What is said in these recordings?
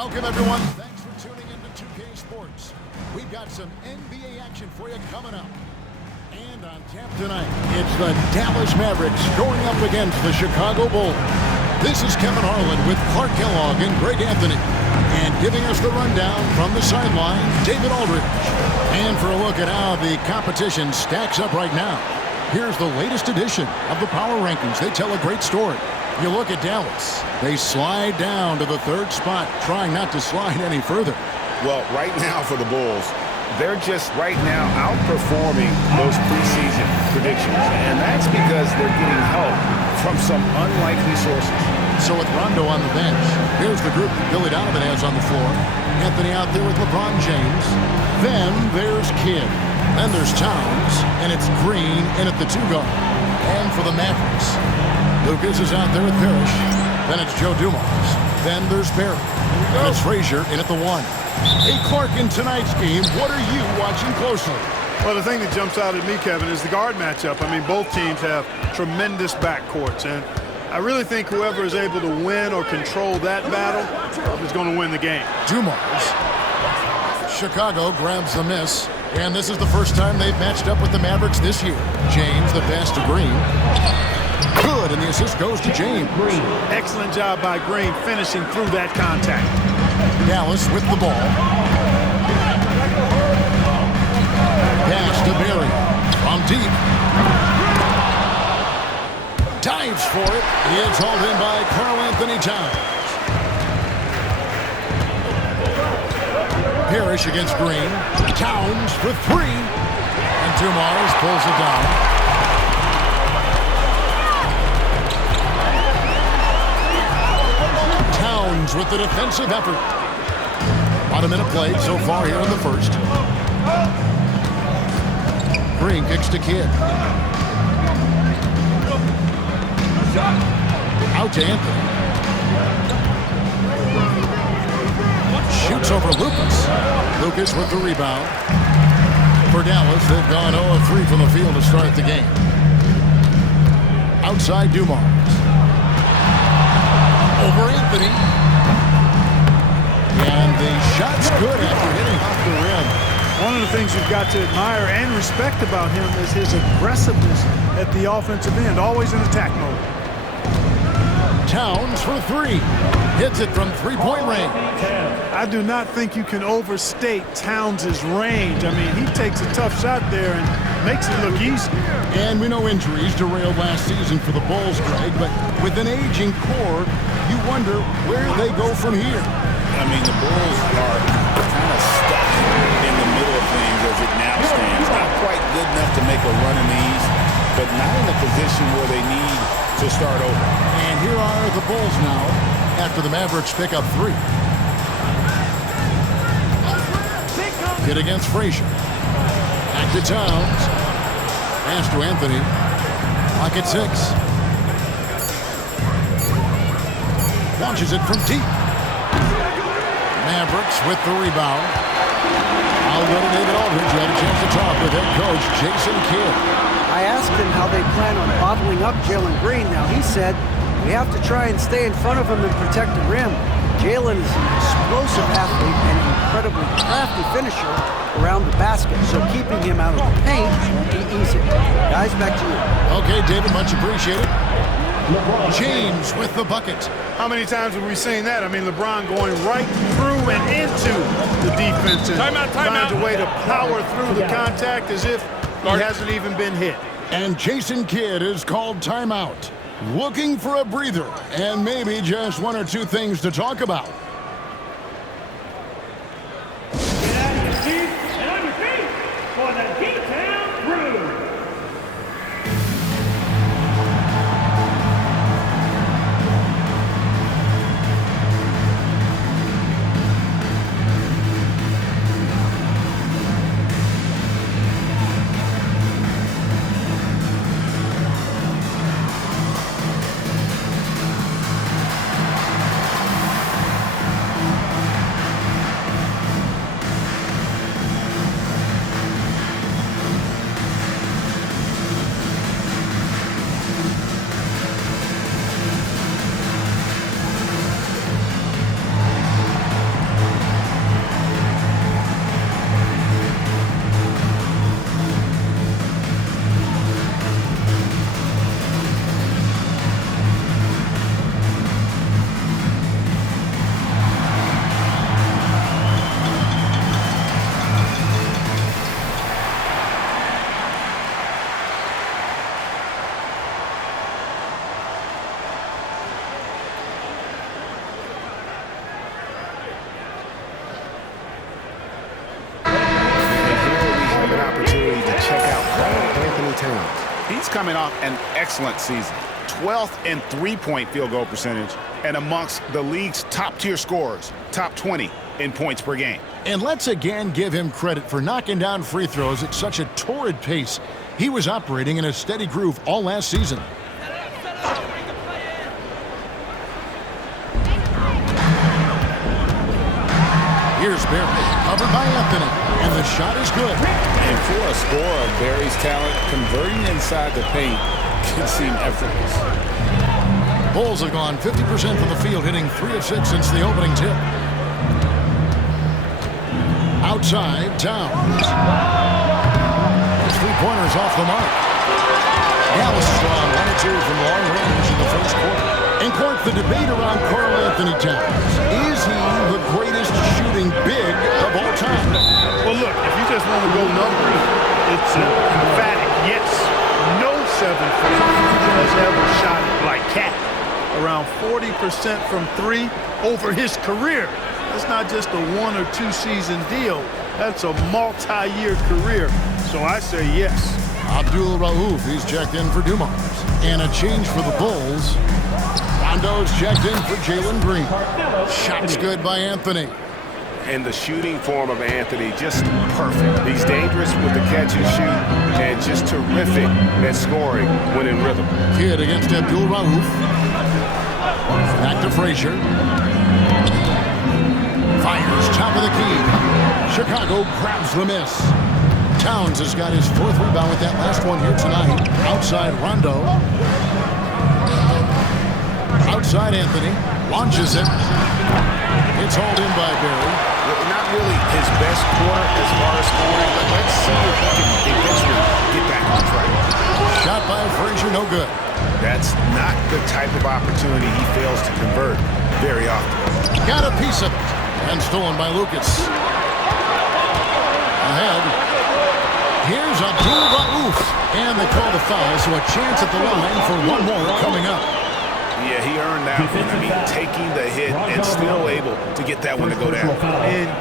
Welcome, everyone. Thanks for tuning in to 2K Sports. We've got some NBA action for you coming up. And on tap tonight, it's the Dallas Mavericks going up against the Chicago Bulls. This is Kevin Harlan with Clark Kellogg and Greg Anthony. And giving us the rundown from the sideline, David Aldridge. And for a look at how the competition stacks up right now, here's the latest edition of the Power Rankings. They tell a great story. You look at Dallas. They slide down to the third spot, trying not to slide any further. Well, right now for the Bulls, they're just right now outperforming those preseason predictions. And that's because they're getting help from some unlikely sources. So with Rondo on the bench, here's the group that Billy Donovan has on the floor. Anthony out there with LeBron James. Then there's Kidd. Then there's Towns. And it's Green in at the 2 guard. And for the Mavericks, Lucas is out there with Parrish. Then it's Joe Dumars. Then there's Barry. And it's Frazier in at the 1. Hey, Clark, in tonight's game, what are you watching closely? Well, the thing that jumps out at me, Kevin, is the guard matchup. I mean, both teams have tremendous backcourts, and I really think whoever is able to win or control that battle is going to win the game. Dumars. Chicago grabs the miss, and this is the first time they've matched up with the Mavericks this year. James, the pass to Green. Good, and the assist goes to James. Excellent job by Green finishing through that contact. Dallas with the ball. Pass to Barry from deep. Dives for it. It's hauled in by Karl-Anthony Towns. Parrish against Green. Towns for 3. And Dumars pulls it down. Towns with the defensive effort. About a minute played so far here in the first. Green kicks to Kidd. Out to Anthony. Shoots over Lucas. Lucas with the rebound. For Dallas, they've gone 0 of 3 from the field to start the game. Outside Dumars. Over Anthony. And the shot's good after hitting off the rim. One of the things you've got to admire and respect about him is his aggressiveness at the offensive end, always in attack mode. Towns for 3. Hits it from three-point range. I do not think you can overstate Towns' range. I mean, he takes a tough shot there and makes it look easy. And we know injuries derailed last season for the Bulls, Greg, but with an aging core, you wonder where they go from here. I mean, the Bulls are kind of stuck in the middle of things as it now stands. Not quite good enough to make a run in the East, but not in a position where they need to start over. And here are the Bulls now after the Mavericks pick up 3. Hit against Frazier. Back to Towns. Pass to Anthony. Clock at 6. Launches it from deep. Mavericks with the rebound. I'll go to David Aldridge. You had a chance to talk with head coach Jason Kidd. I asked him how they plan on bottling up Jalen Green. Now, he said, we have to try and stay in front of him and protect the rim. Jalen is an explosive athlete and an incredibly crafty finisher around the basket, so keeping him out of the paint won't be easy. Guys, back to you. Okay, David, much appreciated. James with the bucket. How many times have we seen that? I mean, LeBron going right through and into the defense and finds a way to power through the contact as if he hasn't even been hit. And Jason Kidd is called timeout. Looking for a breather and maybe just 1 or 2 things to talk about. Get out of your seats and on your feet for the D-Town Brew. He's coming off an excellent season. 12th in three-point field goal percentage and amongst the league's top-tier scorers, top 20 in points per game. And let's again give him credit for knocking down free throws at such a torrid pace. He was operating in a steady groove all last season. Here's Barry, covered by Anthony, and the shot is good. And for a scorer of Barry's talent, converting inside the paint can seem effortless. Bulls have gone 50% from the field, hitting 3 of 6 since the opening tip. Outside, Towns. His three-pointers off the mark. Dallas is on 1-2 from long range in the first quarter. In court, the debate around Karl Anthony Towns. Is he the greatest shooting big of all time? Well, look, if you just want to go numbers, it's an emphatic yes. No 7-footer has ever shot it like Cat. Around 40% from 3 over his career. That's not just a 1 or 2 season deal. That's a multi-year career. So I say yes. Abdul Rauf, he's checked in for Dumars. And a change for the Bulls. Rondo's checked in for Jalen Green. Shot's good by Anthony. And the shooting form of Anthony, just perfect. He's dangerous with the catch and shoot, and just terrific at scoring when in rhythm. Kid against Abdul Rauf. Back to Frazier. Fires top of the key. Chicago grabs the miss. Towns has got his 4th rebound with that last one here tonight. Outside Rondo. Outside Anthony. Launches it. It's hauled in by Barry. Not really his best quarter as far as scoring, but let's see if he can eventually get back on track. Shot by Frazier, no good. That's not the type of opportunity he fails to convert very often. Got a piece of it. And stolen by Lucas. Ahead. Here's Abdul Rauf. And they call the foul, so a chance at the line for one more coming up. Yeah, he earned that one. I mean, taking the hit and still able to get that one to go down.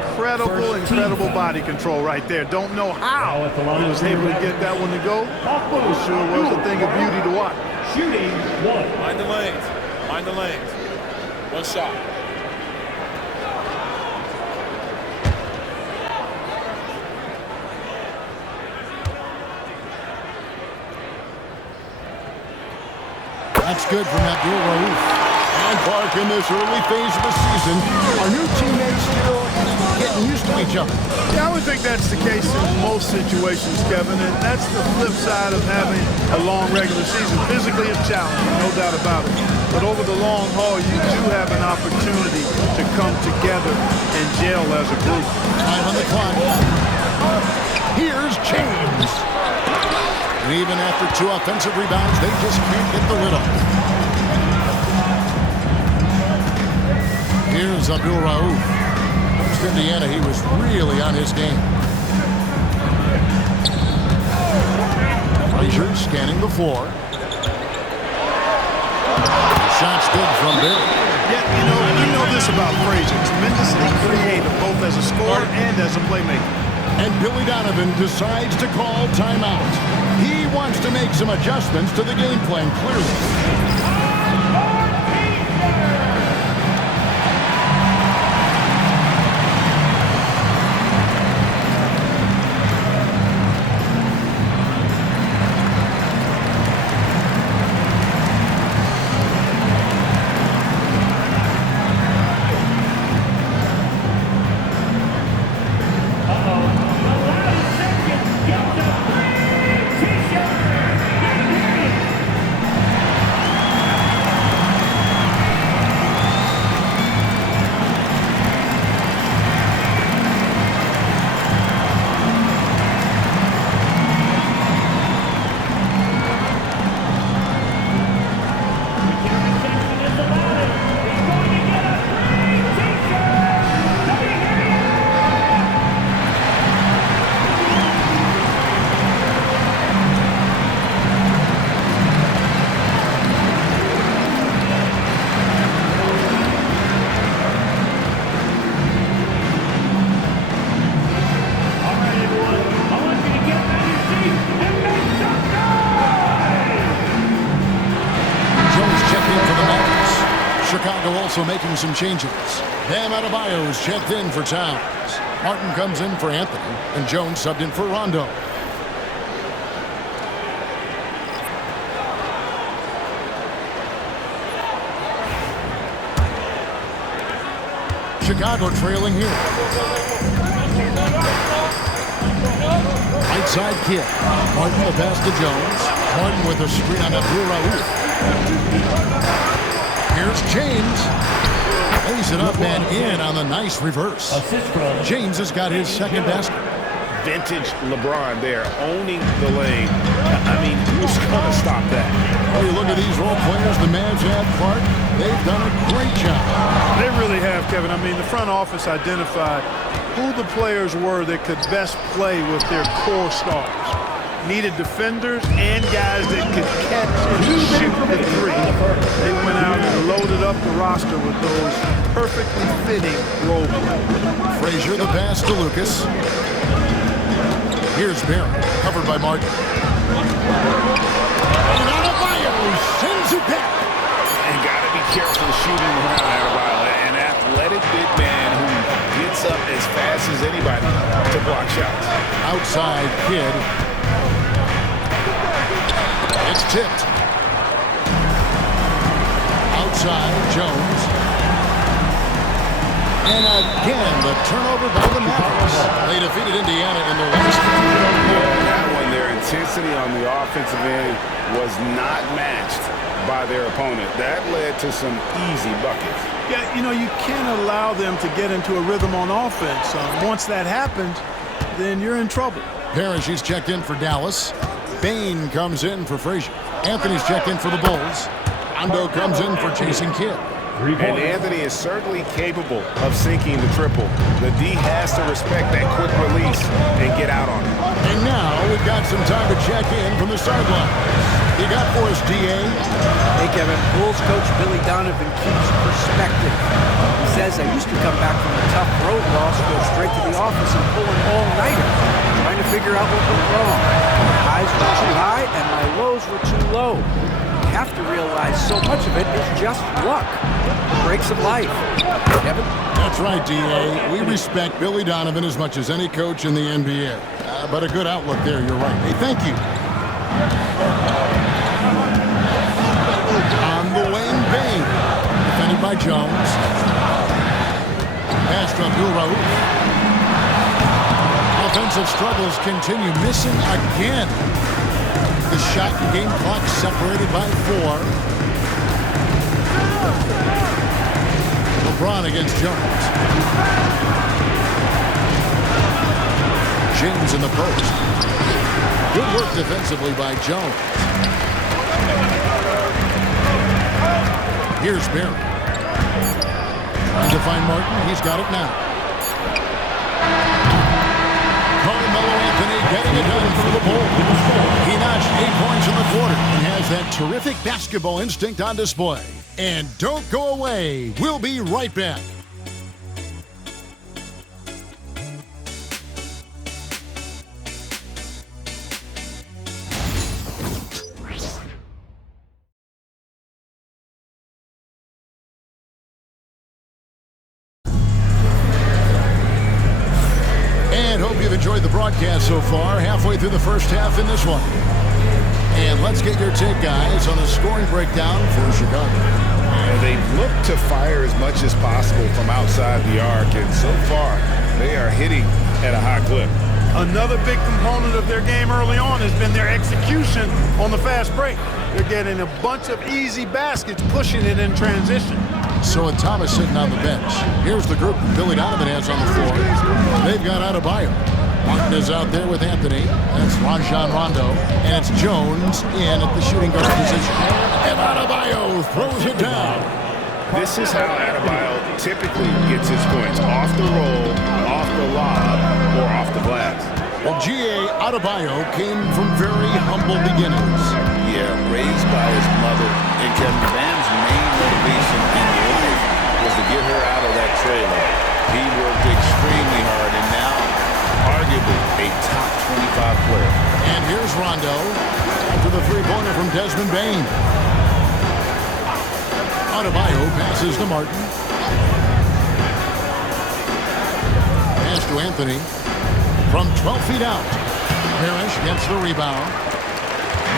Incredible body control right there. Don't know how he was able to get that one to go. It sure was a thing of beauty to watch. Shooting 1. Mind the lanes. Mind the lanes. One shot. That's good from Abdul Rauf. And Clark, in this early phase of the season, our new teammates still getting used to each other. Yeah, I would think that's the case in most situations, Kevin, and that's the flip side of having a long regular season. Physically, it's challenging, no doubt about it. But over the long haul, you do have an opportunity to come together and gel as a group. Time on the clock. Here's James. And even after 2 offensive rebounds, they just can't get the lid off. Here's Abdul Rauf. First Indiana, he was really on his game. Frazier scanning the floor. Shot's good from Barry. Yeah, we know this about Frazier. Tremendously creative, both as a scorer and as a playmaker. And Billy Donovan decides to call timeout. He wants to make some adjustments to the game plan, clearly. also making some changes. Bam Adebayo is checked in for Towns. Martin comes in for Anthony, and Jones subbed in for Rondo. Chicago trailing here. Right side Kidd. Martin the pass to Jones. Martin with a screen on Abdul Rauf. Here's James. Lays it up and in on the nice reverse. James has got his second basket. Vintage LeBron there, owning the lane. I mean, who's going to stop that? When you look at these role players the Mavs have, Clark, they've done a great job. They really have, Kevin. I mean, the front office identified who the players were that could best play with their core stars. Needed defenders and guys that could catch and shoot the three. They went out and loaded up the roster with those perfectly fitting role players. Frazier the pass to Lucas. Here's Barron, covered by Martin. And Adebayo sends it back. And got to be careful shooting around Adebayo. An athletic big man who gets up as fast as anybody to block shots. Outside Kidd. It's tipped. Outside Jones. And again, the turnover by the Mavericks. They defeated Indiana in the West. That one, their intensity on the offensive end was not matched by their opponent. That led to some easy buckets. Yeah, you know, you can't allow them to get into a rhythm on offense. Once that happens, then you're in trouble. Parrish, he's checked in for Dallas. Bain comes in for Frazier. Anthony's checked in for the Bulls. Rondo comes in for Jason Kidd. And Anthony is certainly capable of sinking the triple. The D has to respect that quick release and get out on it. And now we've got some time to check in from the sideline. You got for us, D.A.? Hey, Kevin. Bulls coach Billy Donovan keeps perspective. He says, I used to come back from a tough road loss, go straight to the office and pull an all-nighter, trying to figure out what went wrong. My highs were too high and my lows were too low. You have to realize so much of it is just luck. Breaks of life. Kevin? That's right, D.A. We respect Billy Donovan as much as any coach in the NBA. But a good outlook there, you're right. Hey, thank you. On the lane, Bain. Defended by Jones. Pass to Abdul Rauf. Offensive struggles continue. Missing again. The shot and game clock separated by 4. LeBron against Jones. James in the post. Good work defensively by Jones. Here's Barron. Trying to find Martin. He's got it now. Carmelo Anthony getting it done for the Bulls. He notched 8 points in the quarter and has that terrific basketball instinct on display. And don't go away. We'll be right back. And hope you've enjoyed the broadcast so far. Halfway through the first half in this one. And let's get your take, guys, on the scoring breakdown for Chicago. They've looked to fire as much as possible from outside the arc, and so far they are hitting at a high clip. Another big component of their game early on has been their execution on the fast break. They're getting a bunch of easy baskets, pushing it in transition. So with Thomas sitting on the bench, here's the group Billy Donovan has on the floor. They've got Adebayo. Martin is out there with Anthony. That's Rajon Rondo. And it's Jones in at the shooting guard position. And Adebayo throws it down. This is how Adebayo typically gets his points. Off the roll, off the lob, or off the glass. Well, G.A. Adebayo came from very humble beginnings. Yeah, raised by his mother. And Kevin Van's main motivation in life was to get her out of that trailer. He worked extremely hard, and now arguably a top 25 player. And here's Rondo after the three-pointer from Desmond Bain. Adebayo passes to Martin. Pass to Anthony. From 12 feet out. Parrish gets the rebound.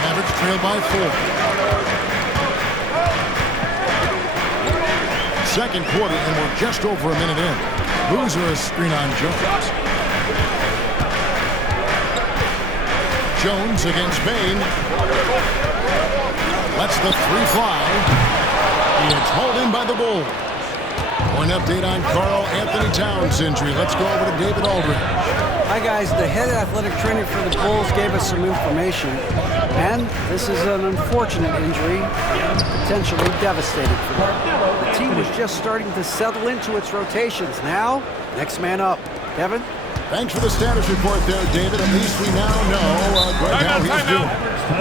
Mavericks trail by 4. Second quarter, and we're just over a minute in. Boozer a screen on Jones. Jones against Bain. Lets the three fly. It's hauled in by the Bulls. For an update on Karl Anthony Towns' injury, let's go over to David Aldridge. Hi, guys. The head athletic trainer for the Bulls gave us some information. And this is an unfortunate injury, potentially devastating for them. The team was just starting to settle into its rotations. Now, next man up. Kevin? Thanks for the status report there, David. At least we now know Greg how he's doing.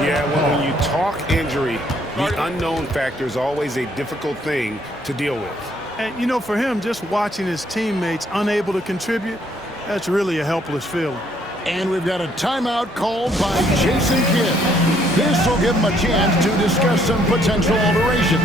Yeah, well, when you talk injury, the unknown factor is always a difficult thing to deal with. And, you know, for him, just watching his teammates unable to contribute, that's really a helpless feeling. And we've got a timeout called by Jason Kidd. This will give him a chance to discuss some potential alterations.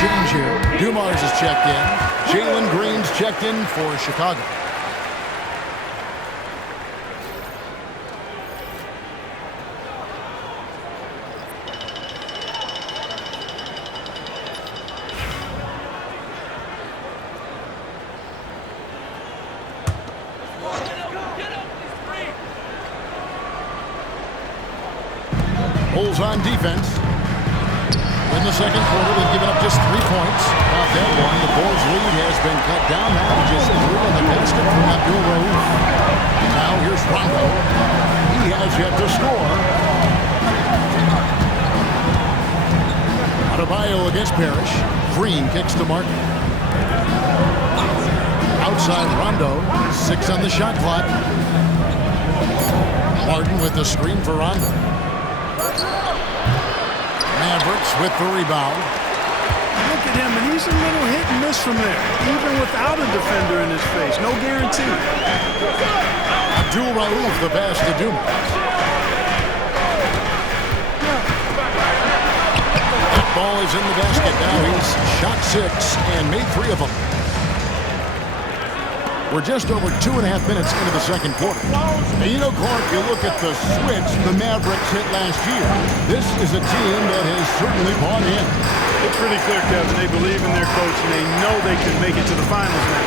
Change here. Dumars is checked in. Jalen Green's checked in for Chicago. Bulls on defense. In the second quarter, they've given up just 3 points. Not that one. The Bulls' lead has been cut down now to just 3 in the basket from Abdul Rauf. Now here's Rondo. He has yet to score. Adebayo against Parrish. Green kicks to Martin. Outside Rondo. 6 on the shot clock. Martin with the screen for Rondo. Mavericks with the rebound. Look at him, and he's a little hit and miss from there, even without a defender in his face. No guarantee. Abdul Rauf the pass to Dumas. That ball is in the basket. Now he's shot 6 and made 3 of them. We're just over 2.5 minutes into the second quarter. And you know, Clark, you look at the switch the Mavericks hit last year. This is a team that has certainly bought in. It's pretty clear, Kevin. They believe in their coach, and they know they can make it to the finals now.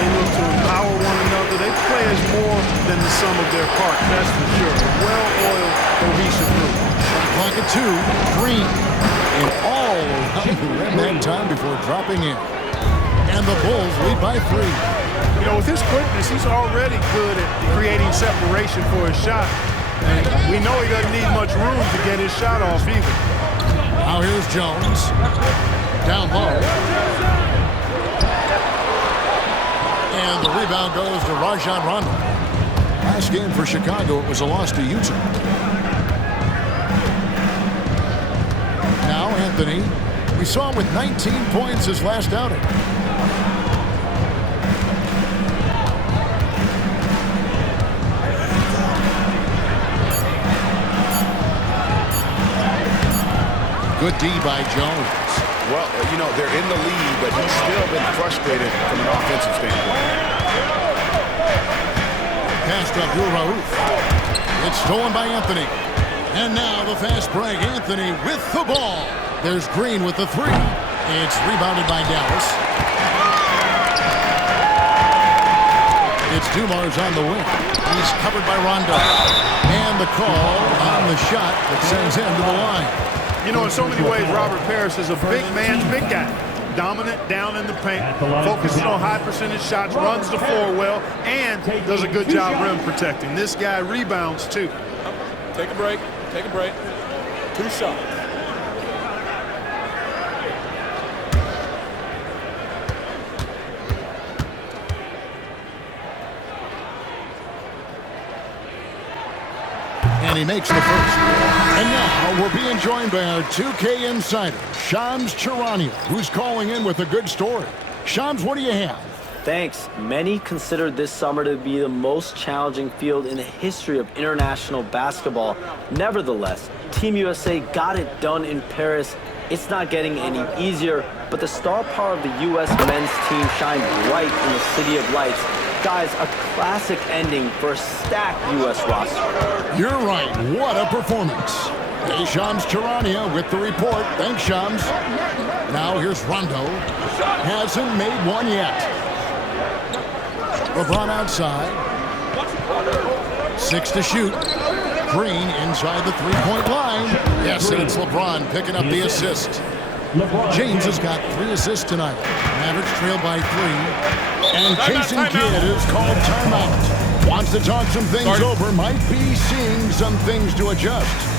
They look to empower one another. They play as more than the sum of their parts, that's for sure. A well-oiled, cohesive group. Clock at 2. Green. And all around the rim that time before dropping in. And the Bulls lead by 3. You know, with his quickness, he's already good at creating separation for his shot. And we know he doesn't need much room to get his shot off either. Now here's Jones. Down low. And the rebound goes to Rajon Rondo. Last game for Chicago, it was a loss to Utah. Now Anthony. We saw him with 19 points his last outing. Good D by Jones. Well, you know, they're in the lead, but he's still been frustrated from an offensive standpoint. Pass to Abdul Rauf. It's stolen by Anthony. And now the fast break. Anthony with the ball. There's Green with the three. It's rebounded by Dallas. It's Dumars on the wing. He's covered by Rondo. And the call on the shot that sends him to the line. You know, in so many ways, Robert Parrish is a big man's big guy. Dominant down in the paint, focuses on high percentage shots, runs the floor well, and does a good job rim protecting. This guy rebounds too. Take a break. Take a break. 2 shots. And he makes the first. And now we're being joined by our 2K insider, Shams Charania, who's calling in with a good story. Shams, what do you have? Thanks. Many consider this summer to be the most challenging field in the history of international basketball. Nevertheless, Team USA got it done in Paris. It's not getting any easier, but the star power of the U.S. men's team shined bright in the City of Lights. Guys, a classic ending for a stacked U.S. roster. You're right. What a performance. Hey, Shams Charania with the report. Thanks, Shams. Now here's Rondo. Hasn't made one yet. LeBron outside. 6 to shoot. Green inside the three-point line. Yes, and it's LeBron picking up the assist. James has got 3 assists tonight. Mavericks trail by 3. And Jason Kidd is called timeout. Wants to talk some things over. Might be seeing some things to adjust.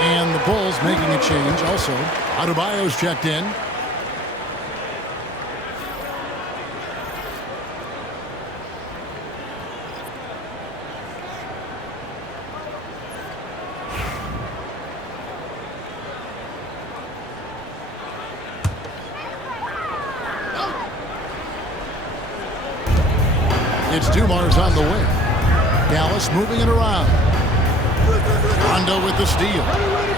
And the Bulls making a change also. Adebayo's checked in. It's Dumars on the wing. Dallas moving it around. Rondo with the steal.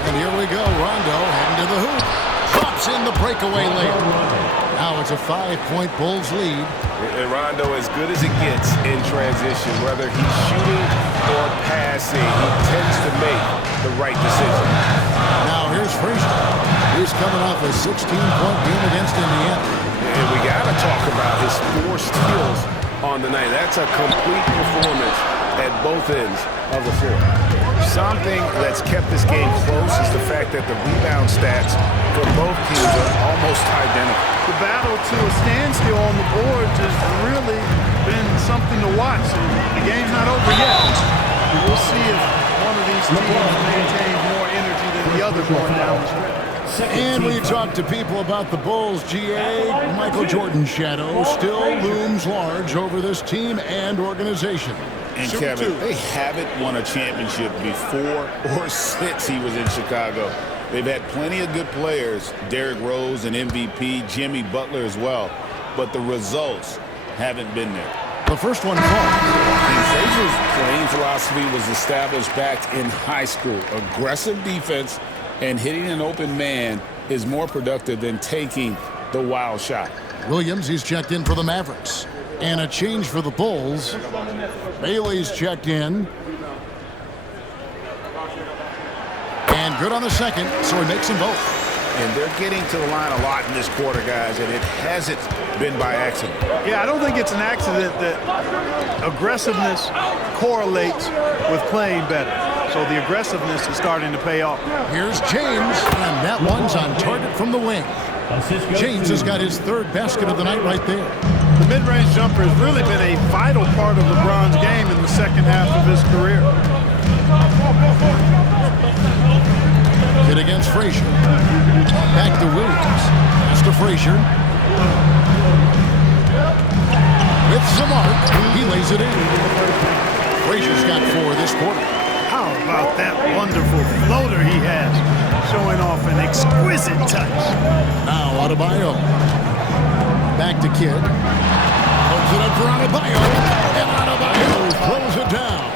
And here we go. Rondo heading to the hoop. Drops in the breakaway layup. Now it's a 5-point Bulls lead. And Rondo, as good as it gets in transition, whether he's shooting or passing, he tends to make the right decision. Now here's Frazier. He's coming off a 16-point game against Indiana. And we got to talk about his 4 steals on the night. That's a complete performance at both ends of the floor. Something that's kept this game close is the fact that the rebound stats for both teams are almost identical. The battle to a standstill on the boards has really been something to watch. The game's not over yet. We'll see if one of these teams maintains more energy than the other going down the stretch. And when you talk to people about the Bulls, GA, Michael Jordan's shadow still looms large over this team and organization. And Kevin, they haven't won a championship before or since he was in Chicago. They've had plenty of good players, Derrick Rose and MVP, Jimmy Butler as well, but the results haven't been there. The first one falls. And Frazier's playing philosophy was established back in high school. Aggressive defense and hitting an open man is more productive than taking the wild shot. Williams, he's checked in for the Mavericks. And a change for the Bulls. Bailey's checked in. And good on the second, so he makes them both. And they're getting to the line a lot in this quarter, guys, and it hasn't been by accident. Yeah, I don't think it's an accident that aggressiveness correlates with playing better. So the aggressiveness is starting to pay off. Here's James, and that one's on target from the wing. James has got his third basket of the night right there. The mid-range jumper has really been a vital part of LeBron's game in the second half of his career. Hit against Frazier. Back to Williams. Pass to Frazier. With some art, he lays it in. Frazier's got 4 this quarter. How about that wonderful floater he has, showing off an exquisite touch. Now Adebayo. Back to Kidd. Holds it up for Adebayo. And Adebayo throws it down.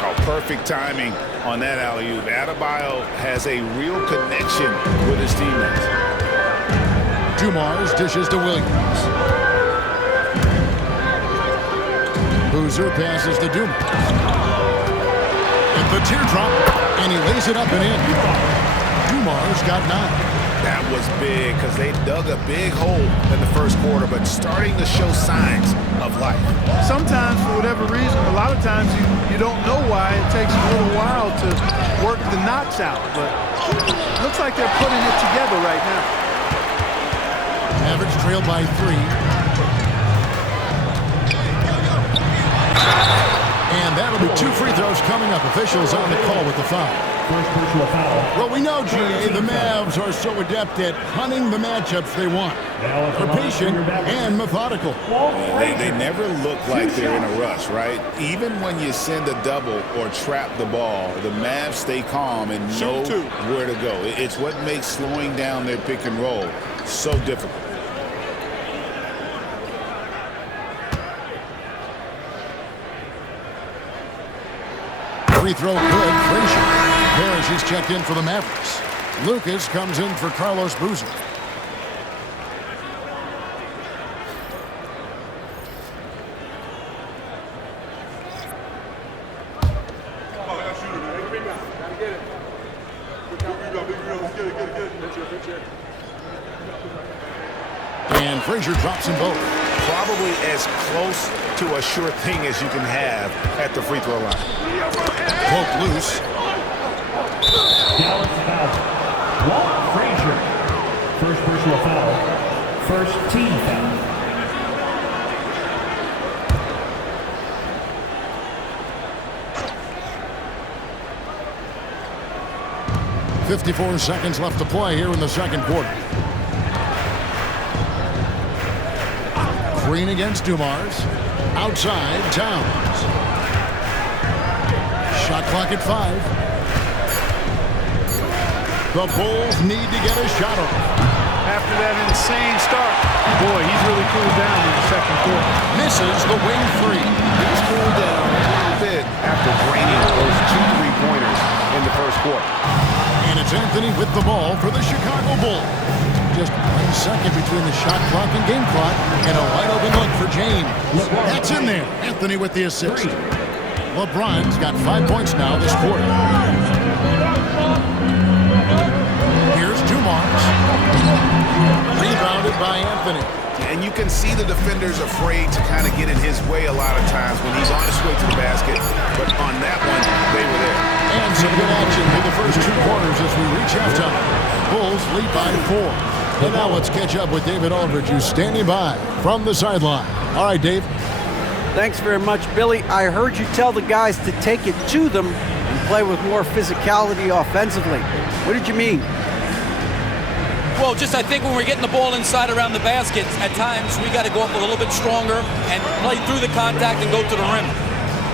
Oh, perfect timing on that alley-oop. Adebayo has a real connection with his teammates. Dumars dishes to Williams. Boozer passes to Dumars. At the teardrop, and he lays it up and in. Dumars got 9. That was big because they dug a big hole in the first quarter, but starting to show signs of life. Sometimes, for whatever reason, a lot of times you don't know why. It takes a little while to work the knots out, but it looks like they're putting it together right now. Mavericks trail by 3. And that'll be 2 free throws coming up. Officials on the call with the foul. First personal foul. Well, we know, G.A., the Mavs are so adept at hunting the matchups they want. They're patient and methodical. They never look like they're in a rush, right? Even when you send a double or trap the ball, the Mavs stay calm and know where to go. It's what makes slowing down their pick and roll so difficult. Free throw good. Frazier. Parrish is checked in for the Mavericks. Lucas comes in for Carlos Boozer. And Frazier drops them both. Probably as close to a sure thing as you can have at the free throw line. Poke loose. Dallas foul. Walt Frazier. First personal foul. First team foul. .54 seconds left to play here in the second quarter. Green against Dumars. Outside, Towns. Shot clock at 5. The Bulls need to get a shot off. After that insane start, boy, he's really cooled down in the second quarter. Misses the wing 3. He's cooled down a little bit after draining those 2 3-pointers in the first quarter. And it's Anthony with the ball for the Chicago Bulls. Just 1 second between the shot clock and game clock, and a wide open look for James. That's in there. Anthony with the assist. LeBron's got 5 points now this quarter. Here's Dumars. Rebounded by Anthony. And you can see the defenders afraid to kind of get in his way a lot of times when he's on his way to the basket. But on that one, they were there. And some good action through the first 2 quarters as we reach halftime. Bulls lead by 4. And now let's catch up with David Aldridge, who's standing by from the sideline. All right, Dave. Thanks very much, Billy. I heard you tell the guys to take it to them and play with more physicality offensively. What did you mean? Well, just I think when we're getting the ball inside around the basket, at times we got to go up a little bit stronger and play through the contact and go to the rim.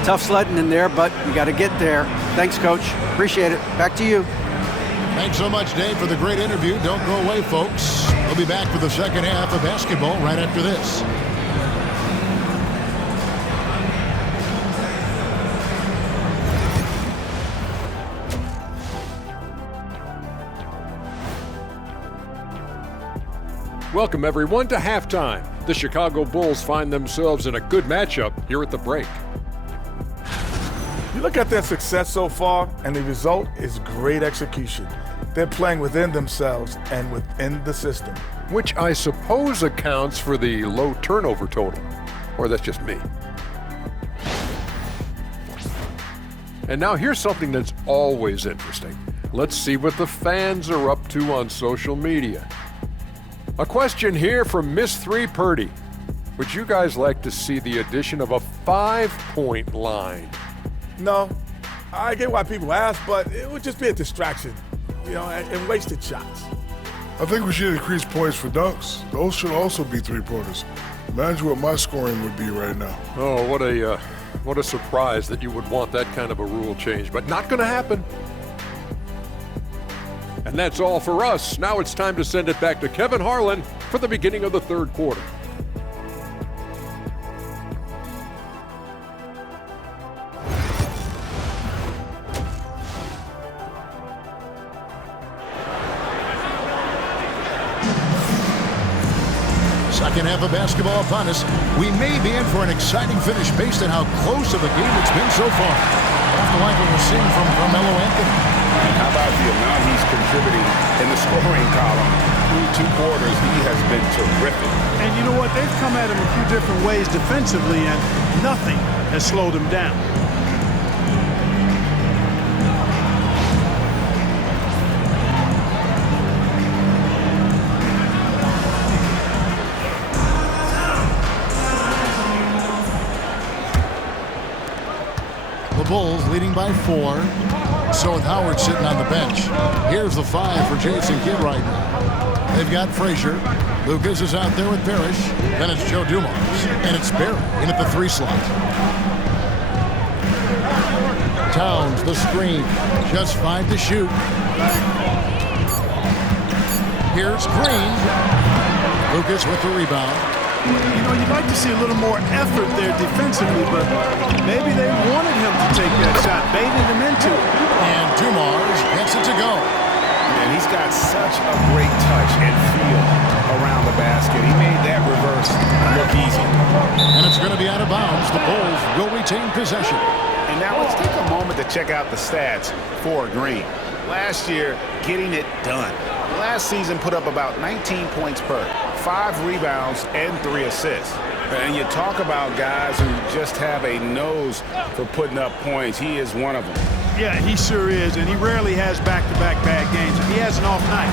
Tough sledding in there, but you got to get there. Thanks, Coach. Appreciate it. Back to you. Thanks so much, Dave, for the great interview. Don't go away, folks. We'll be back for the second half of basketball right after this. Welcome, everyone, to halftime. The Chicago Bulls find themselves in a good matchup here at the break. You look at their success so far, and the result is great execution. They're playing within themselves and within the system. Which I suppose accounts for the low turnover total. Or that's just me. And now here's something that's always interesting. Let's see what the fans are up to on social media. A question here from Miss 3 Purdy. Would you guys like to see the addition of a 5-point line? No, I get why people ask, but it would just be a distraction, and wasted shots. I think we should increase points for dunks. Those should also be three-pointers. Imagine what my scoring would be right now. Oh, what a surprise that you would want that kind of a rule change, but not going to happen. And that's all for us. Now it's time to send it back to Kevin Harlan for the beginning of the third quarter. Second half of basketball upon us. We may be in for an exciting finish based on how close of a game it's been so far. That's like what we're seeing from Carmelo Anthony. And how about the amount he's contributing in the scoring column? Through 2 quarters, he has been terrific. And you know what? They've come at him a few different ways defensively, and nothing has slowed him down. The Bulls leading by 4. So with Howard sitting on the bench. Here's the 5 for Jason Kidd right now. They've got Frazier. Lucas is out there with Parrish. Then it's Joe Dumars. And it's Barry in at the 3 slot. Towns, the screen. Just 5 to shoot. Here's Green. Lucas with the rebound. You'd like to see a little more effort there defensively, but maybe they wanted him to take that shot, baited him into it. And Dumars gets it to go. And he's got such a great touch and feel around the basket. He made that reverse look easy. And it's going to be out of bounds. The Bulls will retain possession. And now let's take a moment to check out the stats for Green. Last year, getting it done. Last season put up about 19 points per, 5 rebounds, and 3 assists. And you talk about guys who just have a nose for putting up points. He is one of them. Yeah, he sure is, and he rarely has back-to-back bad games. If he has an off night,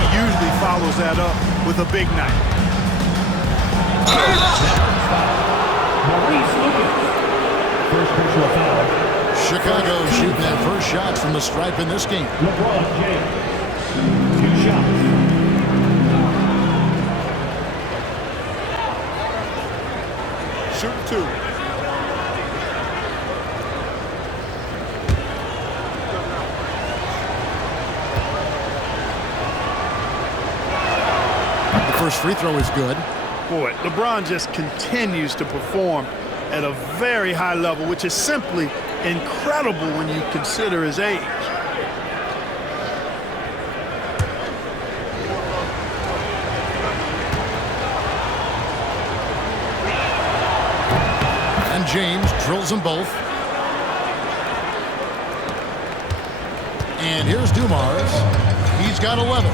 he usually follows that up with a big night. Maurice Lucas. First personal foul. Chicago shooting their first shots from the stripe in this game. LeBron James. 2 shots. Shoot 2. The first free throw is good. Boy, LeBron just continues to perform at a very high level, which is simply incredible when you consider his age. And James drills them both. And here's Dumars. He's got 11.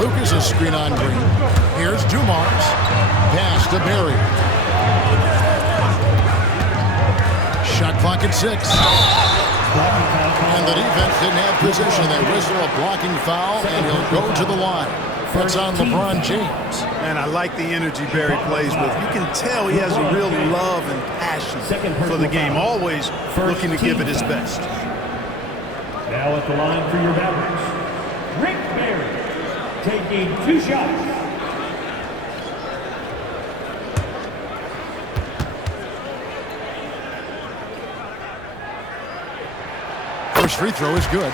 Lucas is screen on Green. Here's Dumars. Pass to Barry. Shot clock at 6. And the defense didn't have possession. They whistle a blocking foul, and he'll go to the line. That's on LeBron James. Man, I like the energy Barry plays with. You can tell he has a real love and passion for the game, always looking to give it his best. Now at the line for your Mavericks, Rick Barry, taking 2 shots. First free throw is good.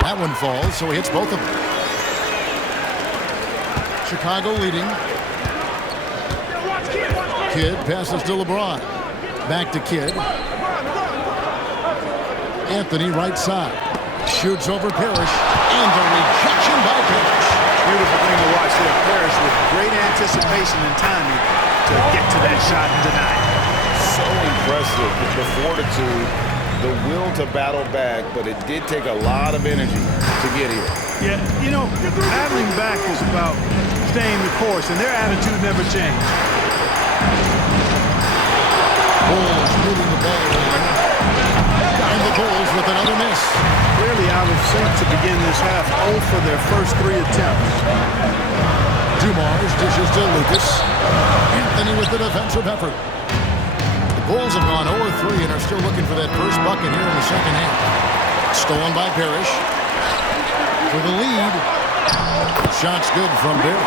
That one falls, so he hits both of them. Chicago leading. Kidd passes to LeBron. Back to Kidd. Anthony right side. Shoots over Parrish. And the rejection by Parrish. Beautiful thing to watch there. Parrish with great anticipation and timing to get to that shot and deny it. So impressive, the fortitude, the will to battle back, but it did take a lot of energy to get here. Yeah, you know, battling back is about staying the course, and their attitude never changed. Bulls moving the ball. And the Bulls with another miss. Clearly out of sync to begin this half, 0 for their first 3 attempts. Dumars dishes to Lucas. Anthony with the defensive effort. The Bulls have gone 0-3 and are still looking for that first bucket here in the second half. Stolen by Parrish. For the lead. Shot's good from Barry.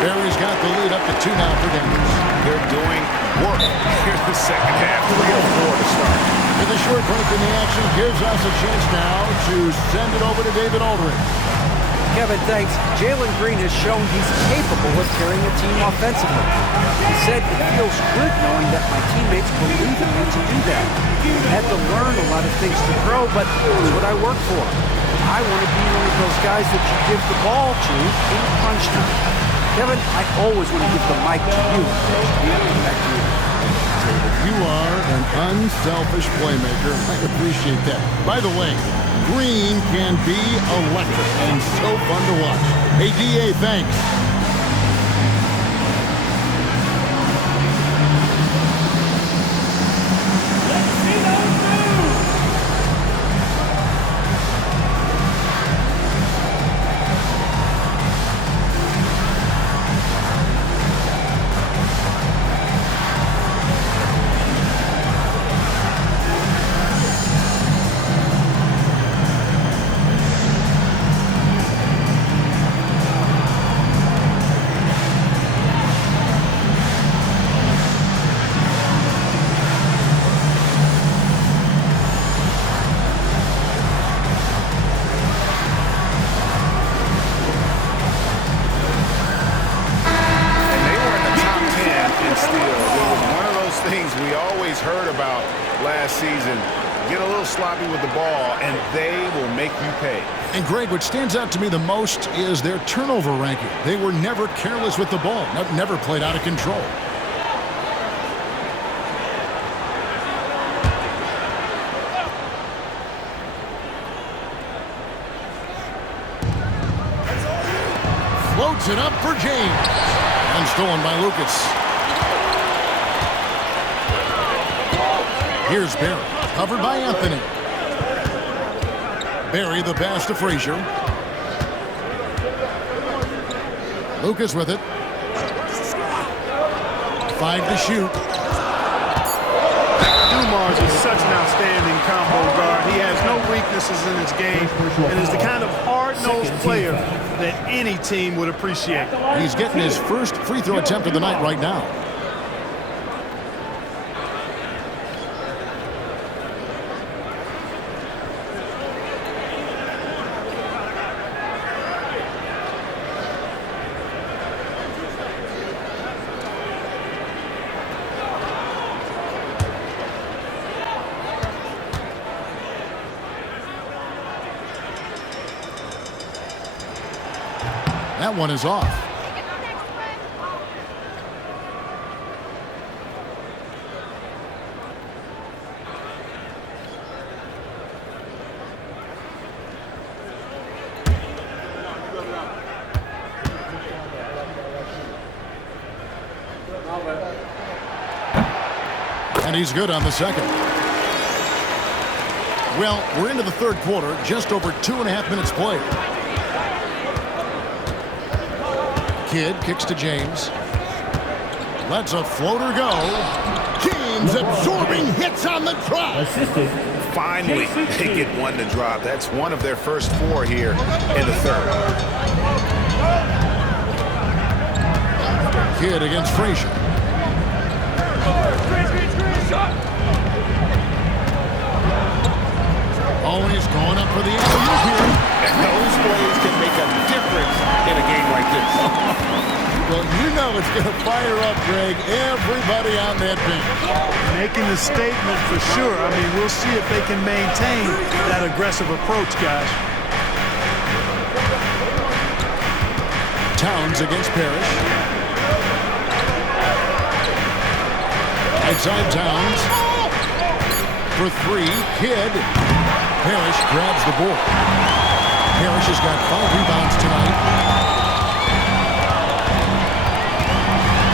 Barry's got the lead up to 2 now for Denver. They're doing work here in the second half. 3 or 4 to start. With a short break in the action gives us a chance now to send it over to David Aldridge. Kevin, thanks. Jalen Green has shown he's capable of carrying a team offensively. He said it feels good knowing that my teammates believe in me to do that. I had to learn a lot of things to grow, but it's what I work for. I want to be one of those guys that you give the ball to in crunch time. Kevin, I always want to give the mic to you. Back to you. You are an unselfish playmaker. I appreciate that. By the way, Green can be electric and so fun to watch. Hey, DA, thanks. And Greg, what stands out to me the most is their turnover ranking. They were never careless with the ball, never played out of control. Floats it up for James. And stolen by Lucas. Here's Barry, covered by Anthony. Barry the pass to Frazier. Lucas with it. 5 to shoot. Dumars is such an outstanding combo guard. He has no weaknesses in his game and is the kind of hard-nosed player that any team would appreciate. He's getting his first free throw attempt of the night right now. That one is off. And he's good on the second. Well, we're into the third quarter, just over 2.5 minutes played. Kidd kicks to James. Lets a floater go. James absorbing hits on the drop. Finally, they get one to drop. That's one of their first 4 here in the third. Kidd against Frazier. Always going up for the alley-oop here. And those plays can make a difference in a game like this. Well, you know it's going to fire up, Greg, everybody on that bench. Making a statement for sure. I mean, we'll see if they can maintain that aggressive approach, guys. Towns against Parrish. Outside Towns. For 3, Kidd. Parrish grabs the board. Parrish has got 5 rebounds tonight.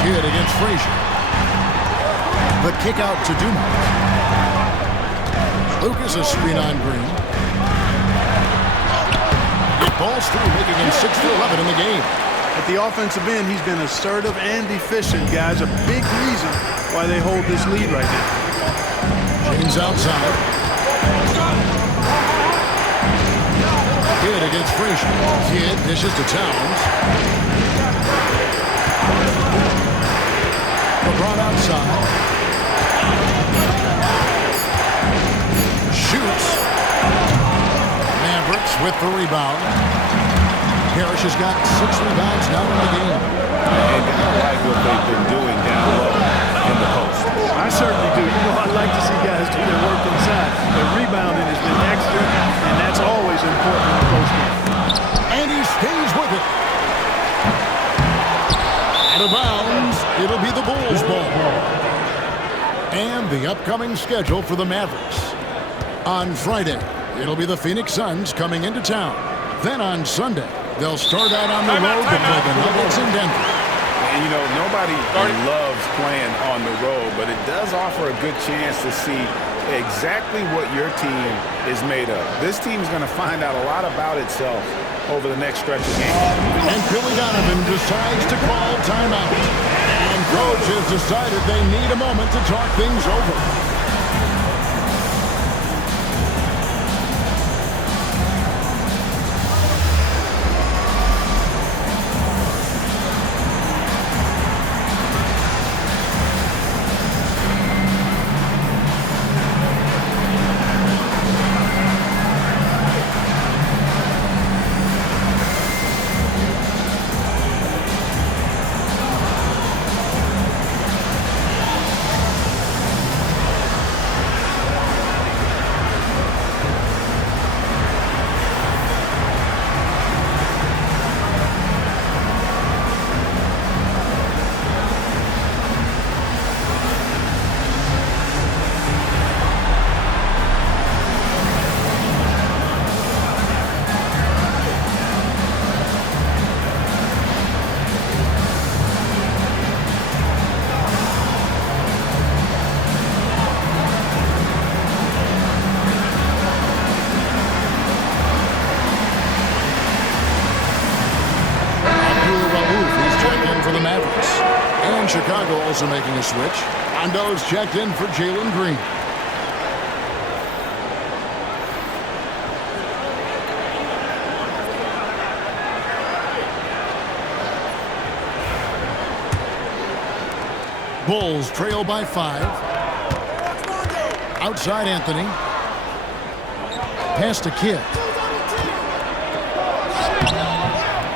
Kidd against Frazier. The kick out to Dumont. Lucas a screen on Green. It balls through, making him 6 for 11 in the game. At the offensive end, he's been assertive and efficient, guys. A big reason why they hold this lead right now. James outside. Kidd against Frazier. Kidd dishes to Towns. LeBron outside. Shoots. Mavericks with the rebound. Parrish has got 6 rebounds now in the game. And I like what they've been doing down low in the post. I certainly do. You know, I like to see guys do their work inside. The rebounding has been extra, and that's always important in the post game. And he stays with it. Out of bounds, it'll be the Bulls' ball. And the upcoming schedule for the Mavericks. On Friday, it'll be the Phoenix Suns coming into town. Then on Sunday, they'll start out on the road to play the Nuggets in Denver. And, you know, nobody loves playing on the road, but it does offer a good chance to see exactly what your team is made of. This team is going to find out a lot about itself over the next stretch of games. And Billy Donovan decides to call timeout. And coach has decided they need a moment to talk things over. Chicago also making a switch. Rondo's checked in for Jalen Green. Bulls trail by 5. Outside Anthony. Pass to Kidd.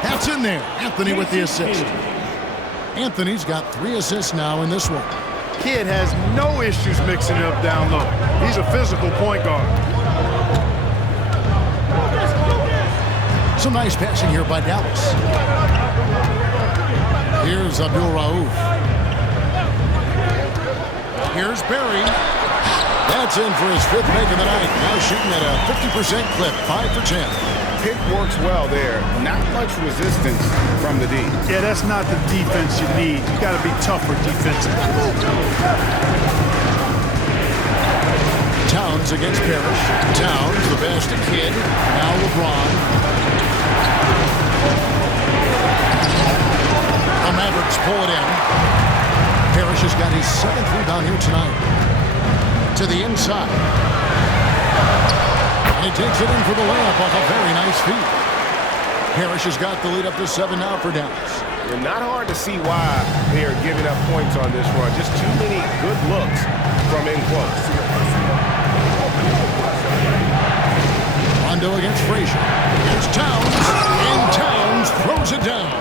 That's in there. Anthony with the assist. Anthony's got 3 assists now in this one. Kidd has no issues mixing it up down low. He's a physical point guard. Some nice passing here by Dallas. Here's Abdul Rauf. Here's Barry. That's in for his 5th make of the night. Now shooting at a 50% clip, 5 for 10. Pick works well there. Not much resistance from the D. Yeah, that's not the defense you need. You got to be tougher defensively. Towns against Parrish. Towns, the best to Kidd. Now LeBron. Mavericks pull it in. Parrish has got his 7th rebound here tonight. To the inside. And he takes it in for the layup off a very nice feed. Parrish has got the lead up to 7 now for Dallas. And not hard to see why they are giving up points on this run. Just too many good looks from in close. Rondo against Frazier. Here's Towns. And Towns throws it down.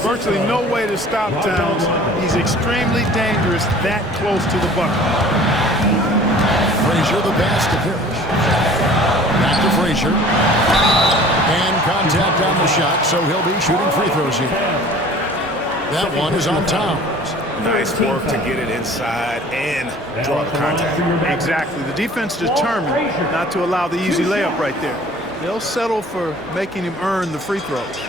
Virtually no way to stop Towns. He's extremely dangerous that close to the bucket. Frazier the pass to Parrish. Back to Frazier. And contact on the shot, so he'll be shooting free throws here. That one is on Towns. Nice work to get it inside and draw the contact. Exactly. The defense determined not to allow the easy layup right there. They'll settle for making him earn the free throws.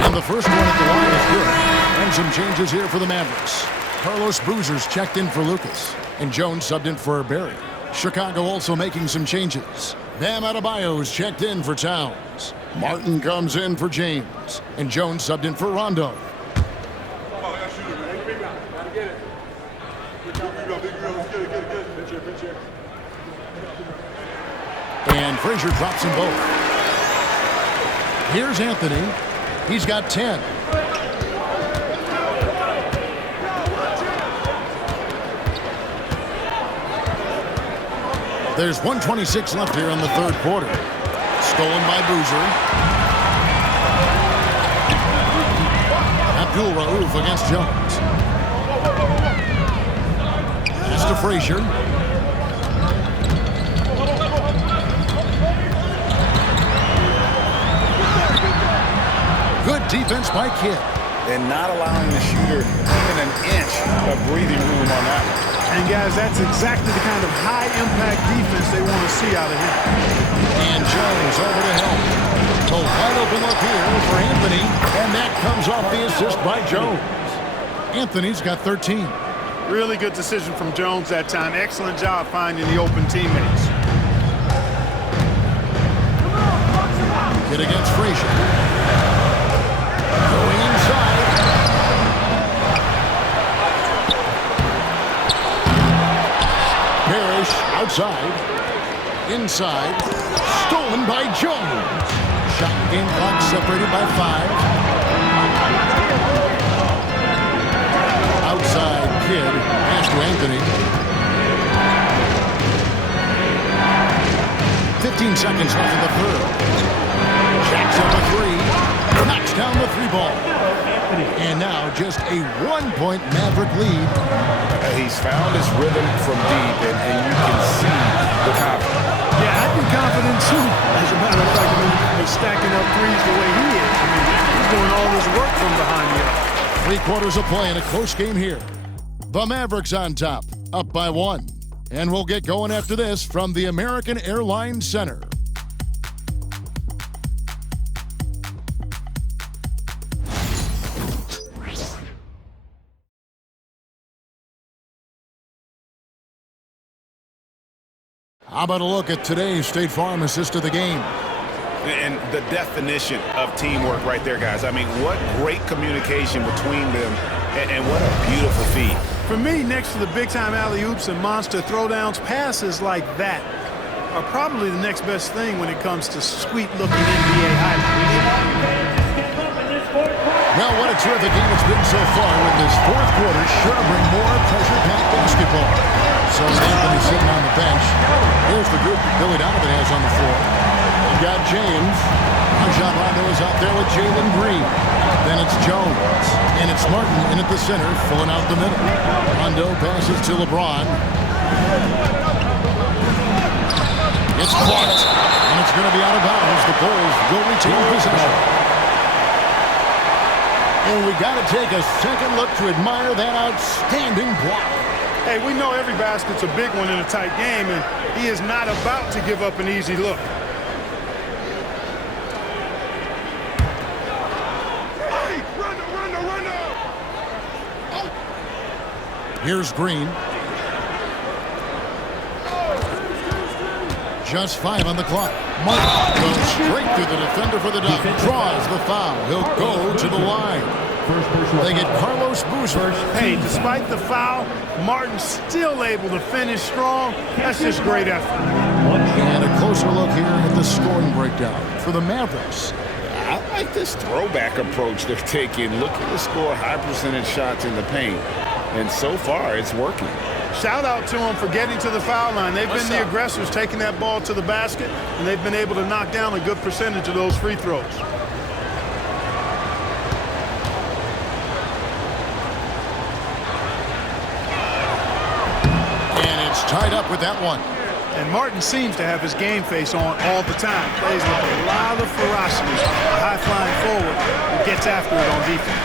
And the first one at the line is good. And some changes here for the Mavericks. Carlos Boozer's checked in for Lucas. And Jones subbed in for Barry. Chicago also making some changes. Bam Adebayo's checked in for Towns. Martin comes in for James. And Jones subbed in for Rondo. And Frazier drops them both. Here's Anthony. He's got 10. There's 1:26 left here in the third quarter. Stolen by Boozer. Abdul Rauf against Jones. Pass to Frazier. Good defense by Kidd. And not allowing the shooter even an inch of breathing room on that one. And guys, that's exactly the kind of high-impact defense they want to see out of him. And Jones over to help. The wide open look here for Anthony, and that comes off the assist by Jones. Anthony's got 13. Really good decision from Jones that time. Excellent job finding the open teammates. Kidd against Frazier. Going inside. Parrish outside. Inside. Stolen by Jones. Shot game clock separated by 5. Outside Kidd. Pass to Anthony. 15 seconds left in the third. Jacks up a 3. Knocks down the 3 ball. And now just a 1-point Maverick lead. He's found his rhythm from deep, and you can see the confidence. Yeah, I'd be confident too. As a matter of fact, he's stacking up threes the way he is. He's doing all this work from behind the arc. 3 quarters of play in a close game here. The Mavericks on top, up by 1. And we'll get going after this from the American Airlines Center. How about a look at today's State Farm assist of the game? And the definition of teamwork right there, guys. I mean, what great communication between them, and what a beautiful feed. For me, next to the big-time alley-oops and monster throwdowns, passes like that are probably the next best thing when it comes to sweet-looking NBA highlights. Well, what a terrific game it's been so far, with this fourth quarter sure to bring more pressure-packed basketball. So Anthony sitting on the bench. Here's the group that Billy Donovan has on the floor. You've got James. Rajon Rondo is out there with Jalen Green. Then it's Jones. And it's Martin in at the center, filling out the middle. Rondo passes to LeBron. It's blocked. And it's going to be out of bounds. The Bulls will retain possession. And we got to take a second look to admire that outstanding block. Hey, we know every basket's a big one in a tight game, and he is not about to give up an easy look. Here's Green. Just 5 on the clock. Martin goes straight through the defender for the Ducks. Draws the foul. He'll go to the line. They get Carlos Boozer. Hey, despite the foul, Martin's still able to finish strong. That's just great effort. And a closer look here at the scoring breakdown for the Mavericks. I like this throwback approach they're taking, looking to score high percentage shots in the paint. And so far, it's working. Shout out to them for getting to the foul line. They've been the aggressors, taking that ball to the basket, and they've been able to knock down a good percentage of those free throws. And it's tied up with that one. And Martin seems to have his game face on all the time. Plays with a lot of ferocity, a high-flying forward who gets after it on defense.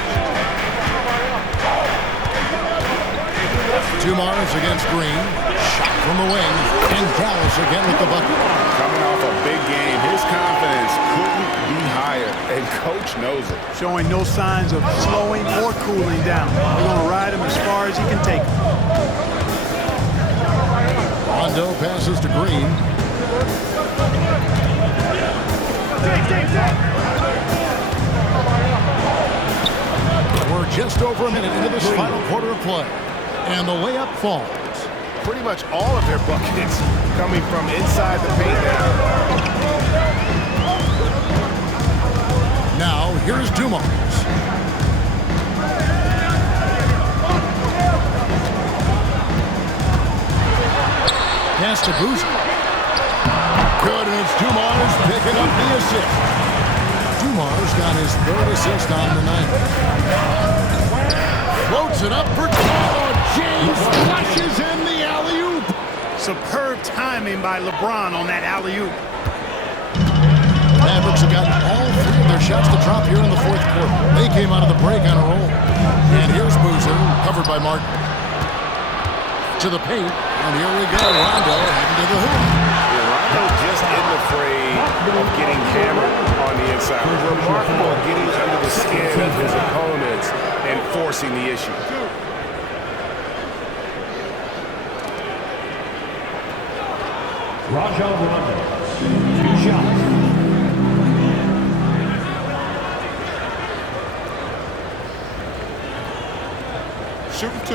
Dumars against Green. Shot from the wing. And Dallas again with the bucket. Coming off a big game, his confidence couldn't be higher, and Coach knows it. Showing no signs of slowing or cooling down. They're going to ride him as far as he can take him. Rondo passes to Green. We're just over a minute into this final quarter of play. And the layup falls. Pretty much all of their buckets coming from inside the paint now. Now, here's Dumars. Pass to Boozer. Good, and it's Dumars picking up the assist. Dumars got his 3rd assist on the night. Floats it up for James flushes in the alley-oop. Superb timing by LeBron on that alley-oop. Mavericks have gotten all 3 of their shots to drop here in the 4th quarter. They came out of the break on a roll. And here's Boozer, covered by Martin. To the paint, and here we go. Rondo heading to the hoop. Rondo just isn't afraid of getting hammered on the inside. Remarkable at getting under the skin of his opponents and forcing the issue. Rajon Rondo, 2 shots. Shooting 2.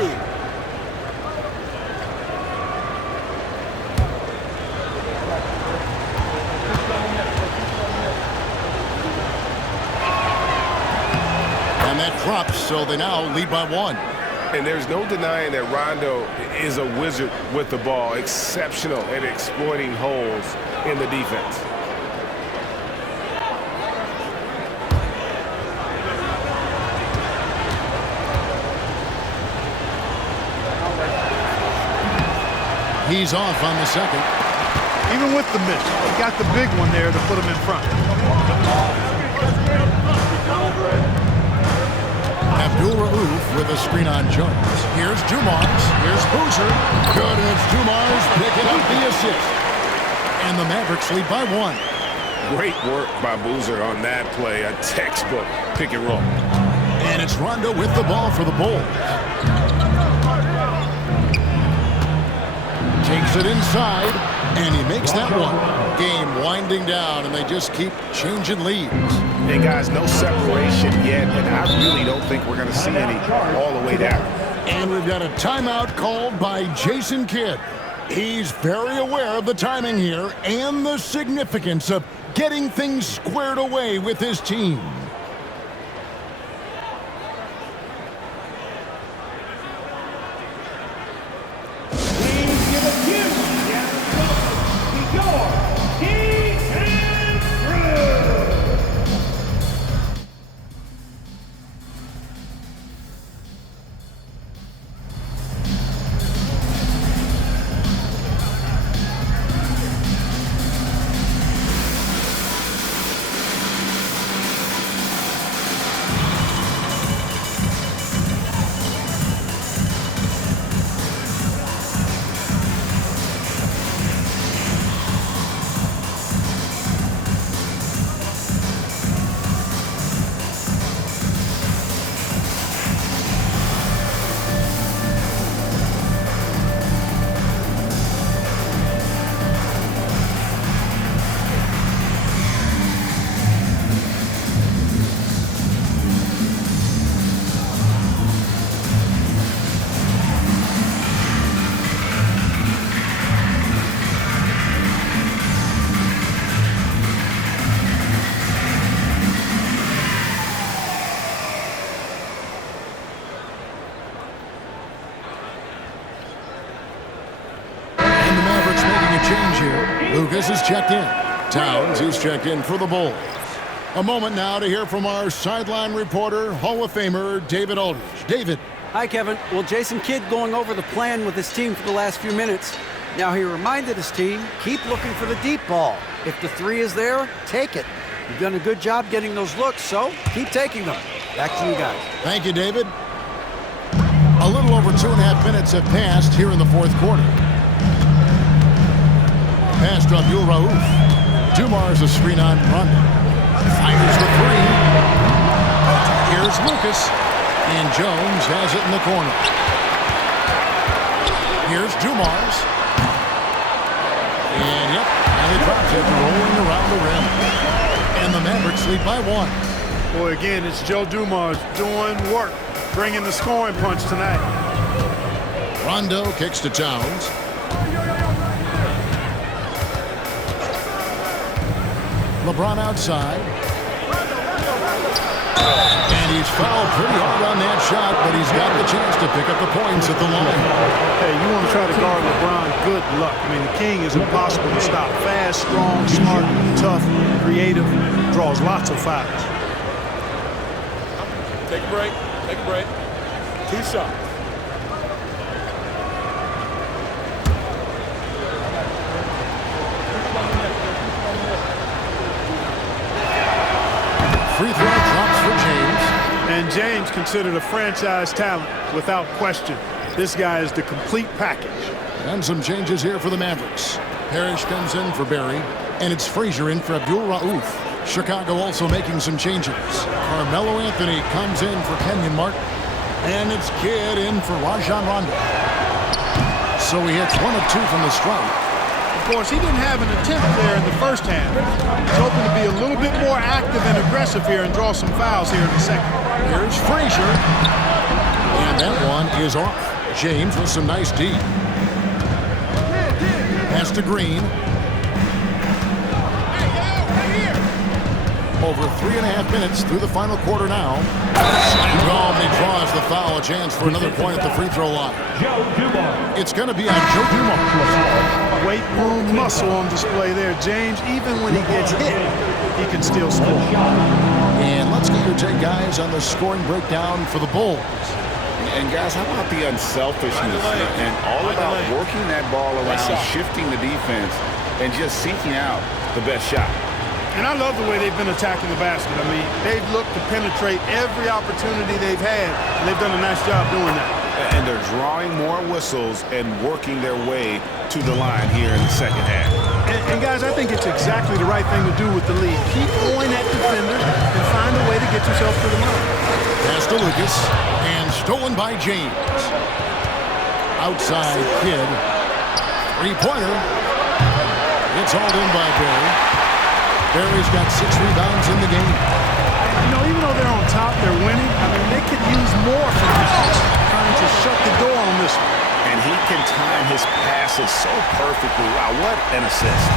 And that drops, so they now lead by 1. And there's no denying that Rondo is a wizard with the ball, exceptional at exploiting holes in the defense. He's off on the second. Even with the miss, he got the big one there to put him in front. Abdul-Rauf with a screen on Jones. Here's Dumars. Here's Boozer. Good, and it's Dumars picking up the assist. And the Mavericks lead by 1. Great work by Boozer on that play. A textbook pick and roll. And it's Rondo with the ball for the Bulls. Takes it inside, and he makes that one. Game winding down, and they just keep changing leads. And guys, no separation yet, and I really don't think we're going to see any all the way down. And we've got a timeout called by Jason Kidd. He's very aware of the timing here and the significance of getting things squared away with his team. Lucas is checked in. Towns is checked in for the Bulls. A moment now to hear from our sideline reporter, Hall of Famer David Aldridge. David. Hi, Kevin. Well, Jason Kidd going over the plan with his team for the last few minutes. Now, he reminded his team, keep looking for the deep ball. If the three is there, take it. You've done a good job getting those looks, so keep taking them. Back to you guys. Thank you, David. A little over 2.5 minutes have passed here in the fourth quarter. Pass to Abdul Rauf. Dumars a screen on Rondo. Fires the three. Here's Lucas. And Jones has it in the corner. Here's Dumars. And yep, and he drops it rolling around the rim. And the Mavericks lead by 1. Boy, again, it's Joe Dumars doing work, bringing the scoring punch tonight. Rondo kicks to Towns. LeBron outside. And he's fouled pretty hard on that shot, but he's got the chance to pick up the points at the line. Hey, you want to try to guard LeBron, good luck. I mean, the king is impossible to stop. Fast, strong, smart, tough, creative, draws lots of fouls. Take a break. Take a break. 2 shots. Free throw drops for James. And James considered a franchise talent without question. This guy is the complete package. And some changes here for the Mavericks. Parrish comes in for Barry, and it's Frazier in for Abdul Rauf. Chicago also making some changes. Carmelo Anthony comes in for Kenyon Martin, and it's Kidd in for Rajon Rondo. So he hits 1 of 2 from the stripe. Of course, he didn't have an attempt there in the first half. He's hoping to be a little bit more active and aggressive here and draw some fouls here in the second. Here's Frazier. And that one is off. James with some nice D. Pass to Green. Over 3.5 minutes through the final quarter now. And he draws the foul. A chance for another point at the free throw line. It's going to be on Joe Dumars. Weight room muscle on display there. James, even when he gets hit, he can still score. And let's get your take, guys, on the scoring breakdown for the Bulls. And guys, how about the unselfishness and all about working that ball around, shifting the defense, and just seeking out the best shot. And I love the way they've been attacking the basket. I mean, they've looked to penetrate every opportunity they've had, and they've done a nice job doing that. And they're drawing more whistles and working their way to the line here in the second half. And guys, I think it's exactly the right thing to do with the lead. Keep going at defenders and find a way to get yourself to the line. Pass to Lucas, and stolen by James. Outside Kidd. Three-pointer. It's hauled in by Barry. Barry's got 6 rebounds in the game. You know, even though they're on top, they're winning. I mean, they could use more from this. Trying to shut the door on this one. And he can time his passes so perfectly. Wow, what an assist.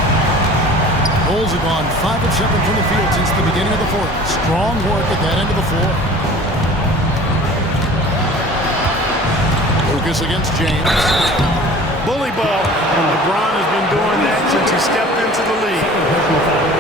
Bulls have gone 5 of 7 from the field since the beginning of the fourth. Strong work at that end of the floor. Lucas against James. Bully ball. LeBron has been doing that since he stepped into the league.